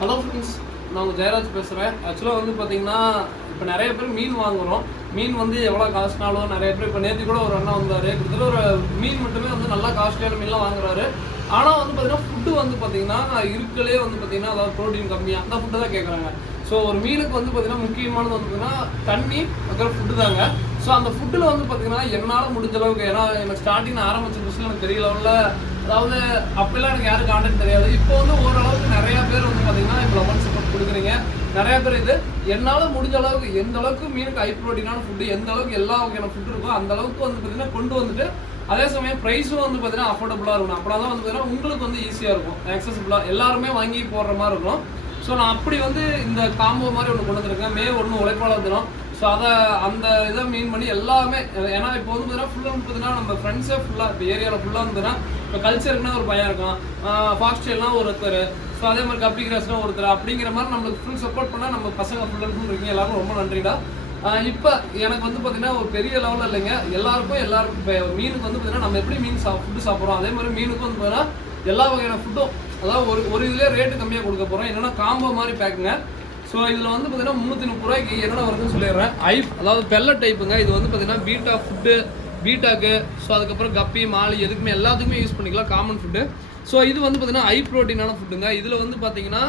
Hello friends, நான் உங்கள் ஜெயராஜ் பேசுகிறேன். ஆக்சுவலாக வந்து பார்த்தீங்கன்னா இப்போ நிறைய பேர் மீன் வாங்குகிறோம். மீன் வந்து எவ்வளோ காஸ்ட்னாலும் நிறைய பேர் இப்போ நேற்று கூட ஒரு அண்ணா வந்தார். கிட்டத்தட்ட ஒரு மீன் மட்டுமே வந்து நல்லா காஸ்ட்லியான மீன்லாம் வாங்குறாரு. ஆனால் வந்து பார்த்தீங்கன்னா ஃபுட்டு வந்து பார்த்தீங்கன்னா இருக்கலே வந்து பார்த்தீங்கன்னா அதாவது ப்ரோட்டீன் கம்மியாக அந்த ஃபுட்டு தான் கேட்குறாங்க. ஸோ ஒரு மீனுக்கு வந்து பார்த்தீங்கன்னா முக்கியமானது வந்து பார்த்தீங்கன்னா தண்ணி அப்புறம் ஃபுட்டு தாங்க. ஸோ அந்த ஃபுட்டில் வந்து பார்த்தீங்கன்னா என்னால் முடிஞ்ச அளவுக்கு, ஏன்னா எனக்கு ஸ்டார்டிங் ஆரம்பிச்ச புதுசில் எனக்கு தெரிய லெவலில், அதாவது அப்பெல்லாம் எனக்கு யாரும் கான்டெக்ட் தெரியாது. இப்போ வந்து ஓரளவுக்கு நிறையா பேர் வந்து பார்த்தீங்கன்னா இப்போ லெவன் சப்போர்ட் கொடுக்குறீங்க. நிறைய பேர் இது என்னால் முடிஞ்ச அளவுக்கு எந்த அளவுக்கு மீனுக்கு ஹை ப்ரோட்டீனான ஃபுட்டு, எந்த அளவுக்கு எல்லா வகையான ஃபுட்டு இருக்கோ அந்த அளவுக்கு வந்து பார்த்தீங்கன்னா கொண்டு வந்துட்டு, அதே சமயம் ப்ரைஸும் வந்து பார்த்தீங்கன்னா அஃபோர்டபுளாக இருக்கணும். அப்படின்னா தான் வந்து பார்த்தீங்கன்னா உங்களுக்கு வந்து ஈஸியாக இருக்கும், ஆக்சசிபிளாக எல்லாருமே வாங்கி போடுற மாதிரி இருக்கும். ஸோ நான் அப்படி வந்து இந்த காம்போ மாதிரி ஒன்று கொண்டு வந்துருக்கேன். மே 1 உழைப்பாளர் தினம். ஸோ அதை அந்த இதை மீன் பண்ணி எல்லாமே, ஏன்னா இப்போ வந்து பார்த்தீங்கன்னா ஃபுல்லாக வந்து பார்த்தீங்கன்னா நம்ம ஃப்ரெண்ட்ஸே ஃபுல்லாக இப்போ ஏரியாவில் ஃபுல்லாக வந்துன்னா இப்போ கல்ச்சருக்குன்னா ஒரு பையன் இருக்கான், ஃபாக்ஸ்டைல்னா ஒருத்தர், ஸோ அதே மாதிரி கப்பி கிராஸ்னா ஒருத்தர், அப்படிங்கிற மாதிரி நம்மளுக்கு ஃபுல் சப்போர்ட் பண்ணால் நம்ம பசங்க ஃபுல் அண்ட் ஃபுல் இருக்கீங்க. எல்லாருக்கும் ரொம்ப நன்றிடா. இப்போ எனக்கு வந்து பார்த்தீங்கன்னா ஒரு பெரிய லெவலில் இல்லைங்க, எல்லாருக்கும் இப்போ மீனுக்கு வந்து பார்த்தீங்கன்னா நம்ம எப்படி மீன் ஃபுட்டு சாப்பிட்றோம் அதே மாதிரி மீனுக்கும் வந்து பார்த்தீங்கன்னா எல்லா வகையான ஃபுட்டும், அதாவது ஒரு இதுலேயே ரேட்டு கம்மியாக கொடுக்க போகிறோம். என்னென்னா காம்போ மாதிரி பேக்குங்க. ஸோ இதில் வந்து பார்த்தீங்கன்னா 330 ரூபாய்க்கு என்னென்ன வருதுன்னு சொல்லிடுறேன். அதாவது பெல்லட் டைப்புங்க. இது வந்து பார்த்தீங்கன்னா பீட்டா ஃபுட்டு, பீட்டாக்கு, ஸோ அதுக்கப்புறம் கப்பி மாலி எதுக்குமே எல்லாத்துக்குமே யூஸ் பண்ணிக்கலாம், காமன் ஃபுட்டு. ஸோ இது வந்து பார்த்தீங்கன்னா ஹை ப்ரோட்டீனான ஃபுட்டுங்க. இதில் வந்து பார்த்தீங்கன்னா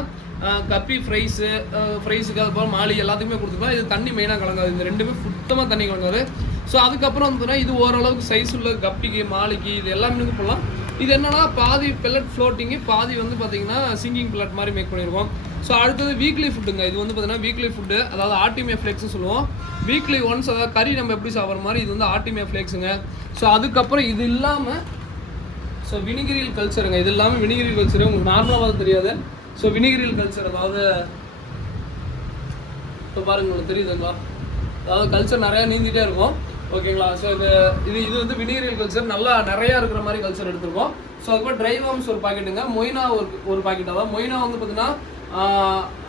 கப்பி ஃப்ரைஸுக்கு அதுக்கப்புறம் மாலி எல்லாத்துக்குமே கொடுத்துக்கலாம். இது தண்ணி மெயினாக கலங்காது, இந்த ரெண்டுமே சுத்தமாக தண்ணி கலங்காது. ஸோ அதுக்கப்புறம் வந்து பார்த்தீங்கன்னா இது ஓரளவுக்கு சைஸ் உள்ள கப்பிக்கு மாலிக்கு இது எல்லா மீனுக்கும் போடலாம். இது என்னன்னா பாதி பெல்லட் ஃப்ளோட்டிங்கு, பாதி வந்து பார்த்தீங்கன்னா சிங்கிங் பெல்லட் மாதிரி மேக் பண்ணியிருக்கோம். ஸோ அடுத்தது வீக்லி ஃபுட்டுங்க. இது வந்து பார்த்தீங்கன்னா வீக்லி ஃபுட்டு, அதாவது ஆர்டிமியா ஃப்ளேக்ஸ்னு சொல்லுவோம். வீக்லி ஒன்ஸ், அதாவது கறி நம்ம எப்படி சாப்பிட்ற மாதிரி இது வந்து ஆர்டிமியா ஃப்ளேக்ஸுங்க. ஸோ அதுக்கப்புறம் இது இல்லாமல் ஸோ வினிகிரியல் கல்ச்சருங்க. இது இல்லாமல் வினிகிரியல் கல்ச்சரு உங்களுக்கு நார்மலாக தெரியாது. ஸோ வினிகிரியல் கல்ச்சர், அதாவது இப்போ பாருங்க உங்களுக்கு தெரியுதுங்களா, அதாவது கல்ச்சர் நிறையா நீந்திட்டே இருக்கும், ஓகேங்களா. ஸோ இது வந்து வினிகிரியல் கல்ச்சர் நல்லா நிறையா இருக்கிற மாதிரி கல்ச்சர் எடுத்துருக்கோம். ஸோ அதுக்கப்புறம் ட்ரை வார்ம்ஸ் ஒரு பாக்கெட்டுங்க, மொய்னா ஒரு பாக்கெட். அதாவது மொய்னா வந்து பார்த்தீங்கன்னா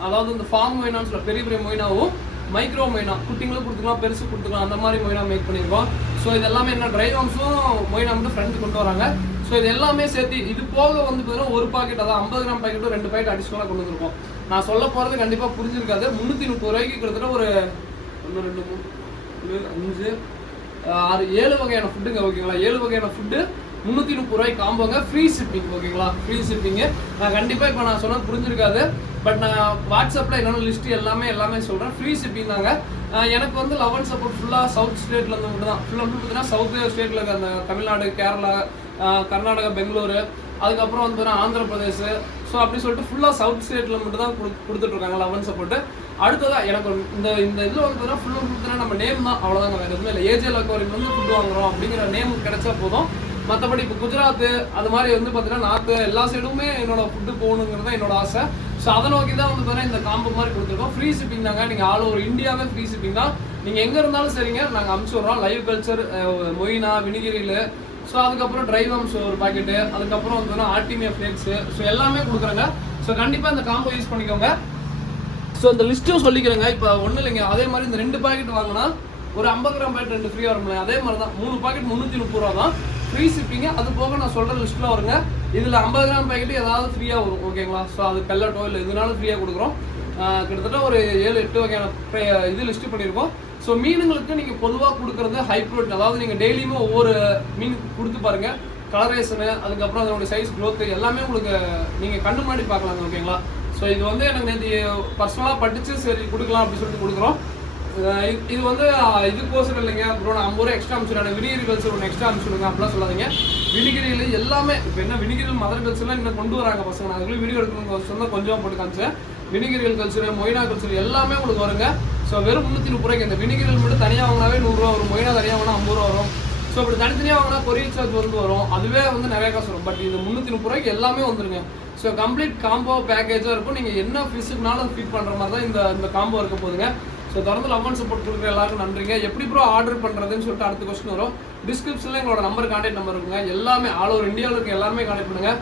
அதாவது இந்த ஃபார்ம் மொய்னான்னு சொல்ல பெரிய பெரிய மொய்னாவும் மைக்ரோ மொய்னா குட்டிங்களும் கொடுத்துக்கலாம், பெருசு கொடுத்துக்கலாம், அந்த மாதிரி மொய்னா மேக் பண்ணியிருக்கோம். ஸோ இது எல்லாமே என்ன ட்ரை வார்ம்ஸும் மொய்னா வந்து ஃப்ரெண்ட் கொண்டு வராங்க. ஸோ இது எல்லாமே சேர்த்து இது போக வந்து பார்த்தீங்கன்னா ஒரு பாக்கெட், அதாவது 50 கிராம் பாக்கெட்டும் 2 பாக்கெட் அடிஷ்னலாக கொண்டு வந்துருக்கோம். நான் சொல்ல போகிறது கண்டிப்பாக புரிஞ்சிருக்காது. 330 ரூபாய்க்கு கிட்டத்தட்ட ஒரு 1 2 3 4 5 6 7 வகையான ஃபுட்டுங்க, ஓகேங்களா. 7 வகையான ஃபுட்டு 330 ரூபாய்க்கு காம்போங்க. ஃப்ரீ ஷிப்பிங், ஓகேங்களா. ஃப்ரீ ஷிப்பிங்கு நான் கண்டிப்பாக இப்போ நான் சொன்னது புரிஞ்சிருக்காது. பட் நான் வாட்ஸ்அப்பில் என்னென்ன லிஸ்ட்டு எல்லாமே சொல்கிறேன். ஃப்ரீ ஷிப்பிங் தாங்க. எனக்கு வந்து லெவன் சப்போர்ட் ஃபுல்லாக சவுத் ஸ்டேட்லேருந்து மட்டும் தான். ஃபுல்லாக பார்த்தீங்கன்னா சவுத் ஸ்டேட்டில் இருக்க அந்த தமிழ்நாடு, கேரளா, கர்நாடகா, பெங்களூரு, அதுக்கப்புறம் வந்து ஆந்திர பிரதேஷ், ஸோ அப்படி சொல்லிட்டு ஃபுல்லாக சவுத் ஸ்டேட்டில் மட்டும் தான் கொடுத்துட்ருக்காங்க லெவன் சப்போர்ட்டு. அடுத்ததான் எனக்கு இந்த இதில் வந்து பார்த்தீங்கன்னா ஃபுல் அண்ட் ஃபுல் நம்ம நேம் தான், அவ்வளோதாங்க, வேறு எதுவுமே இல்லை. ஏஜே லக்கோரின் வந்து ஃபுட்டு வாங்குறோம் அப்படிங்கிற நேம் கிடைச்சா போதும். மற்றபடி இப்போ குஜராத்து அது மாதிரி வந்து பார்த்தீங்கன்னா நார்த்து எல்லா சைடுமே என்னோட ஃபுட்டு போகணுங்கிறது தான் என்னோட ஆசை. ஸோ அதை நோக்கி தான் வந்து பார்த்தீங்கன்னா இந்த காம்போ மாதிரி கொடுத்துருக்கோம். ஃப்ரீ ஷிப்பிங் தாங்க. நீங்கள் ஆல் ஓவர் இந்தியாவே ஃப்ரீ ஷிப்பிங் தான். நீங்கள் எங்கே இருந்தாலும் சரிங்க, நாங்கள் அனுப்பிச்சி விட்றோம். லைவ் கல்ச்சர், மொய்னா, வினிகிரியில், ஸோ அதுக்கப்புறம் ட்ரை வார்ம்ஸ் ஒரு பாக்கெட்டு, அதுக்கப்புறம் வந்து ஆர்டிமியா ஃப்ளேக்ஸு, ஸோ எல்லாமே கொடுக்குறாங்க. ஸோ கண்டிப்பாக இந்த காம்போ யூஸ் பண்ணிக்கோங்க. ஸோ இந்த லிஸ்ட்டும் சொல்லிக்கிறேங்க. இப்போ ஒன்றும் இல்லைங்க, அதே மாதிரி இந்த 2 பாக்கெட் வாங்கினா ஒரு 50 கிராம் பாக்கெட் 2 ஃப்ரீயாக வரும்ல, அதே மாதிரி தான் 3 பாக்கெட் 330 ரூபா தான் ஃப்ரீ ஷிப்பிங்க. அது போக நான் சொல்கிற லிஸ்ட்டில் வருங்க. இதில் 50 கிராம் பாக்கெட்டு ஏதாவது ஃப்ரீயாக வரும், ஓகேங்களா. ஸோ அது பெல்லட்டோ இல்லை எதுனாலும் ஃப்ரீயாக கொடுக்குறோம். கிட்டத்தட்ட ஒரு 7-8 வகையான இது லிஸ்ட்டு பண்ணியிருக்கோம். ஸோ மீனுங்களுக்கு நீங்கள் பொதுவாக கொடுக்குறது ஹை ப்ரோட்டீன், அதாவது நீங்கள் டெய்லியுமே ஒவ்வொரு மீன் கொடுத்து பாருங்கள், கலரேஷனு, அதுக்கப்புறம் அதனுடைய சைஸ் க்ரோத்து எல்லாமே உங்களுக்கு நீங்கள் கண்ணு முன்னாடி பார்க்கலாங்க, ஓகேங்களா. ஸோ இது வந்து எனக்கு நேற்று பர்சனலாக படித்து சரி கொடுக்கலாம் அப்படின்னு சொல்லிட்டு கொடுக்குறோம். இது வந்து இதுக்கோசரம் இல்லைங்க, அப்புறம் நான் 50 ரூபா எக்ஸ்ட்ரா அனுப்பிச்சுடுறேன். வினிகிரி கல்ச்சர் ஒன்று எக்ஸ்ட்ரா அனுப்பிச்சுடுங்க அப்படிலாம் சொல்லாதீங்க. வினிகிரியில் எல்லாமே இப்போ என்ன வினிகிரியில் மதர் கல்ச்சர்லாம் இன்னும் கொண்டு வராங்க பசங்க. நான் அதுக்குள்ளே வீடியோ எடுக்கணுங்க சொன்னால் கொஞ்சம் போட்டு காமிச்சேன். வினிகிரியல் கல்ச்சர், மொய்னா கல்ச்சர் எல்லாமே உங்களுக்கு வருங்க. ஸோ வெறும் 330 ரூபாய்க்கு. இந்த வினிகிரியல் மட்டும் தனியாக வாங்கினாவே 100 ரூபா வரும், மொய்னா தனியாக வாங்கினா 50 ரூபா வரும். ஸோ இப்படி தனித்தனியாக வாங்கினா கொரியர் சார்ஜ் வந்து வரும், அதுவே வந்து நிறைய காசு வரும். பட் இது 330 ரூபாய்க்கு எல்லாமே வந்துருங்க. ஸோ கம்ப்ளீட் காம்போ பேக்கேஜாக இருக்கும். நீங்கள் என்ன ஃபிஷ்ஷுக்குனாலும் ஃபீட் பண்ணுற மாதிரி தான் இந்த காம்போ இருக்க போதுங்க. ஸோ தொடர்ந்து லெவன் சப்போர்ட் கொடுக்குற எல்லாருக்கும் நன்றிங்க. எப்படி ப்ரோ ஆர்டர் பண்ணுறதுன்னு சொல்லிட்டு அடுத்த கொஸ்டின் வரும். டிஸ்கிரிப்ஷனில் எங்களோட கான்டாக்ட் நம்பர் இருக்குங்க. எல்லாமே ஆல் ஓவர் இந்தியாவில் இருக்க எல்லாருமே கான்டாக்ட் பண்ணுங்கள்.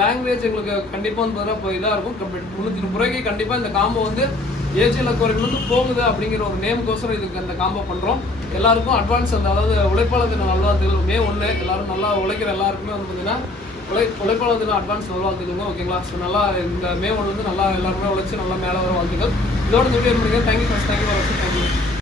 லாங்குவேஜ் எங்களுக்கு கண்டிப்பாக வந்து பார்த்தீங்கன்னா இப்போ இதாக இருக்கும். 330 ரூபாய்க்கு கண்டிப்பாக இந்த காம்போ வந்து ஏஜே லக்கோரிலேருந்து போகுது அப்படிங்கிற ஒரு நேமுக்கோசரம் இதுக்கு அந்த காம்போ பண்ணுறோம். எல்லாருக்கும் அட்வான்ஸ் அதாவது உழைப்பாளர் தின நல்வாழ்த்துக்கள். மே 1 எல்லாரும் நல்லா உழைக்கிற எல்லாருக்குமே வந்து பார்த்தீங்கன்னா உழைப்பாளர் தினம் அட்வான்ஸ் வாழ்த்துக்கோங்க. ஓகேங்களா? ஸோ நல்லா இந்த மே 1 வந்து நல்லா எல்லாருமே உழைச்சி நல்லா மேலே வர வாழ்த்துக்கள். இதோட இந்த வீடியோ முடியுங்க. தேங்க்யூ.